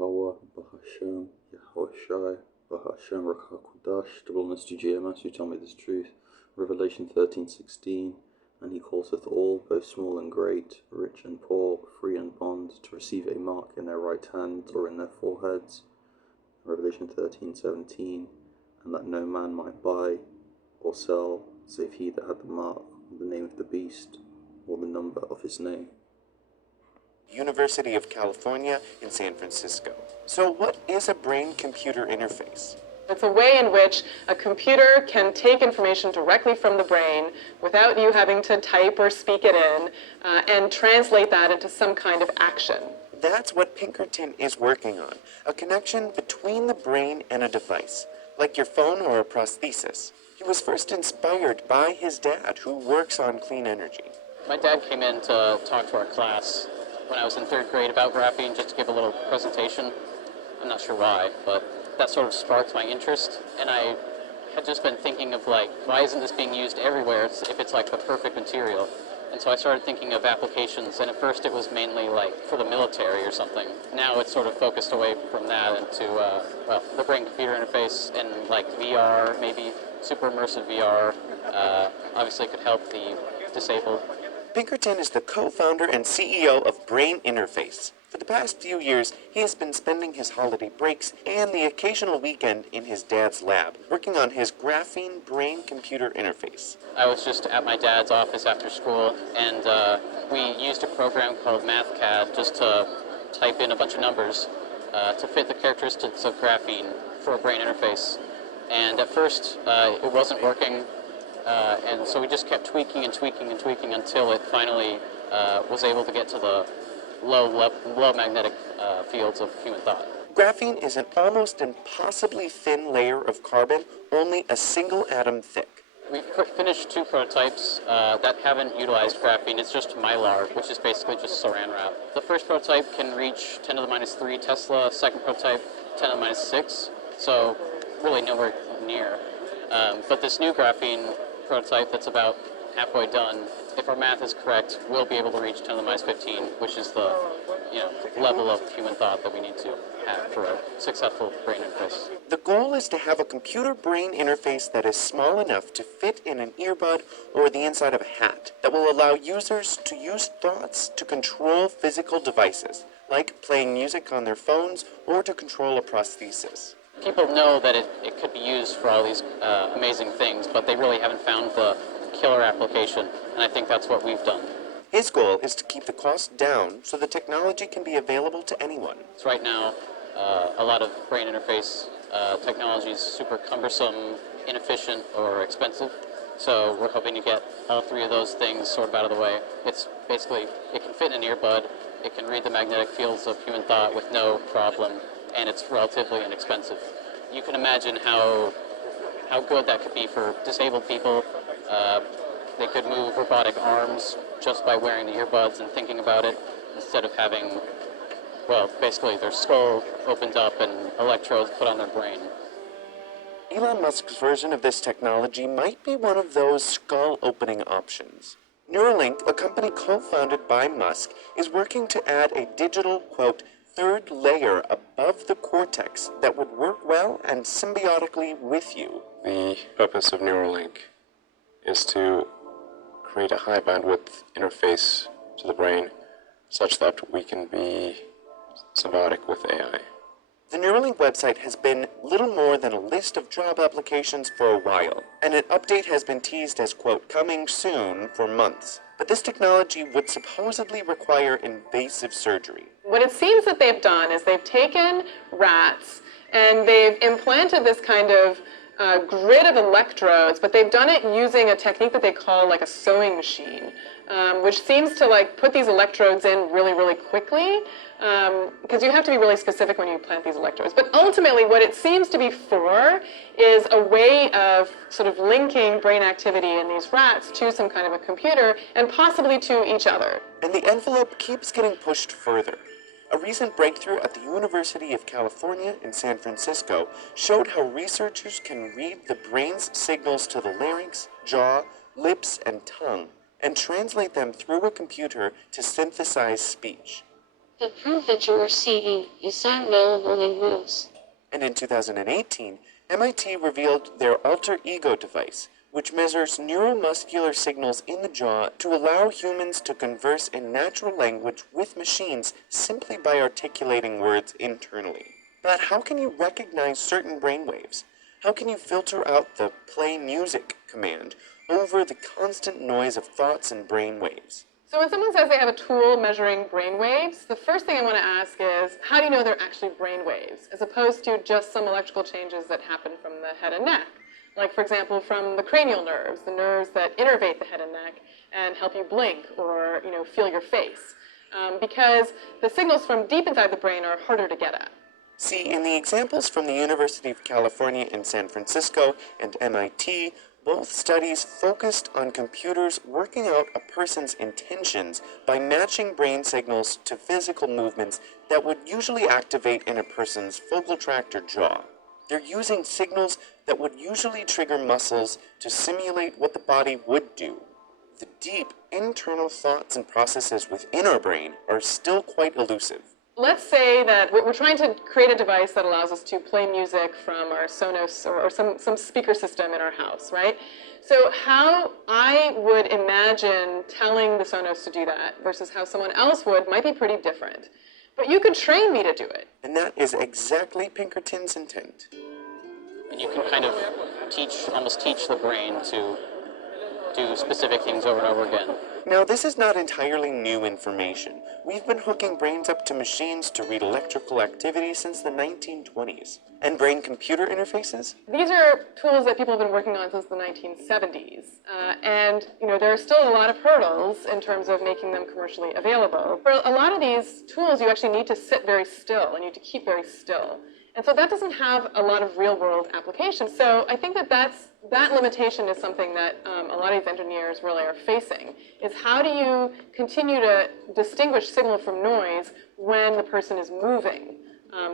YAHAWAH, BAHASHAM, YAHAWASHI, BAHASHAM, RAWCHAA, QADASH, double honest to GMS who tell me this truth. Revelation 13:16, and he causeth all, both small and great, rich and poor, free and bond, to receive a mark in their right hands or in their foreheads. Revelation 13:17, and that no man might buy or sell, save he that had the mark, the name of the beast, or the number of his name. University of California in San Francisco. So what is a brain-computer interface? It's a way in which a computer can take information directly from the brain without you having to type or speak it in and translate that into some kind of action. That's what Pinkerton is working on, a connection between the brain and a device, like your phone or a prosthesis. He was first inspired by his dad, who works on clean energy. My dad came in to talk to our class when I was in 3rd grade about graphene, just to give a little presentation. I'm not sure why, but that sort of sparked my interest, and I had just been thinking of, like, why isn't this being used everywhere if it's like the perfect material? And so I started thinking of applications, and at first it was mainly like for the military or something. Now it's sort of focused away from that into, well, the brain-computer interface and like VR, maybe super immersive VR. Obviously it could help the disabled. Pinkerton is the co-founder and CEO of Brain Interface. For the past few years, he has been spending his holiday breaks and the occasional weekend in his dad's lab, working on his graphene brain-computer interface. I was just at my dad's office after school, and we used a program called MathCAD just to type in a bunch of numbers to fit the characteristics of graphene for a brain interface. And at first, it wasn't working. And so we just kept tweaking and tweaking and tweaking until it finally was able to get to the low magnetic fields of human thought. Graphene is an almost impossibly thin layer of carbon, only a single atom thick. We've finished 2 prototypes that haven't utilized graphene. It's just mylar, which is basically just saran wrap. The first prototype can reach 10 to the minus 3 Tesla, second prototype 10 to the minus 6, so really nowhere near. But this new graphene prototype that's about halfway done, if our math is correct, we'll be able to reach 10 to the minus 15, which is the level of human thought that we need to have for a successful brain interface. The goal is to have a computer-brain interface that is small enough to fit in an earbud or the inside of a hat, that will allow users to use thoughts to control physical devices, like playing music on their phones or to control a prosthesis. People know that it could be used for all these amazing things, but they really haven't found the killer application, and I think that's what we've done. His goal is to keep the cost down so the technology can be available to anyone. So right now, a lot of brain interface technology is super cumbersome, inefficient, or expensive. So we're hoping to get all 3 of those things sort of out of the way. It's basically, it can fit in an earbud, it can read the magnetic fields of human thought with no problem, and it's relatively inexpensive. You can imagine how good that could be for disabled people. They could move robotic arms just by wearing the earbuds and thinking about it, instead of having, well, basically their skull opened up and electrodes put on their brain. Elon Musk's version of this technology might be one of those skull-opening options. Neuralink, a company co-founded by Musk, is working to add a digital, quote, 3rd layer above the cortex that would work well and symbiotically with you. The purpose of Neuralink is to create a high bandwidth interface to the brain such that we can be symbiotic with AI. The Neuralink website has been little more than a list of job applications for a while, and an update has been teased as, quote, coming soon for months. But this technology would supposedly require invasive surgery. What it seems that they've done is they've taken rats and they've implanted this kind of grid of electrodes, but they've done it using a technique that they call like a sewing machine, which seems to like put these electrodes in really, really quickly, because you have to be really specific when you plant these electrodes. But ultimately what it seems to be for is a way of sort of linking brain activity in these rats to some kind of a computer and possibly to each other. And the envelope keeps getting pushed further. A recent breakthrough at the University of California in San Francisco showed how researchers can read the brain's signals to the larynx, jaw, lips, and tongue, and translate them through a computer to synthesize speech. The proof that you are seeing is available in rules. And in 2018, MIT revealed their alter ego device, which measures neuromuscular signals in the jaw to allow humans to converse in natural language with machines simply by articulating words internally. But how can you recognize certain brainwaves? How can you filter out the play music command over the constant noise of thoughts and brainwaves? So when someone says they have a tool measuring brain waves, the first thing I want to ask is, how do you know they're actually brain waves, as opposed to just some electrical changes that happen from the head and neck? Like, for example, from the cranial nerves, the nerves that innervate the head and neck and help you blink or, feel your face. Because the signals from deep inside the brain are harder to get at. See, in the examples from the University of California in San Francisco and MIT, both studies focused on computers working out a person's intentions by matching brain signals to physical movements that would usually activate in a person's focal tract or jaw. They're using signals that would usually trigger muscles to simulate what the body would do. The deep internal thoughts and processes within our brain are still quite elusive. Let's say that we're trying to create a device that allows us to play music from our Sonos or some speaker system in our house, right? So how I would imagine telling the Sonos to do that versus how someone else would might be pretty different. But you could train me to do it. And that is exactly Pinkerton's intent. And you can kind of almost teach the brain to do specific things over and over again. Now, this is not entirely new information. We've been hooking brains up to machines to read electrical activity since the 1920s. And brain-computer interfaces? These are tools that people have been working on since the 1970s. And there are still a lot of hurdles in terms of making them commercially available. For a lot of these tools, you actually need to sit very still, and you need to keep very still. And so that doesn't have a lot of real-world applications. So I think that limitation is something that a lot of these engineers really are facing, is how do you continue to distinguish signal from noise when the person is moving?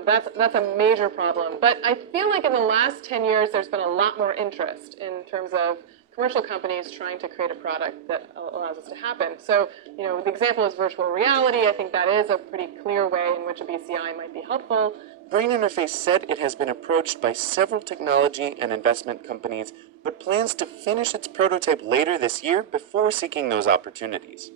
That's a major problem. But I feel like in the last 10 years, there's been a lot more interest in terms of commercial companies trying to create a product that allows this to happen. So, the example is virtual reality. I think that is a pretty clear way in which a BCI might be helpful. Brain Interface said it has been approached by several technology and investment companies, but plans to finish its prototype later this year before seeking those opportunities.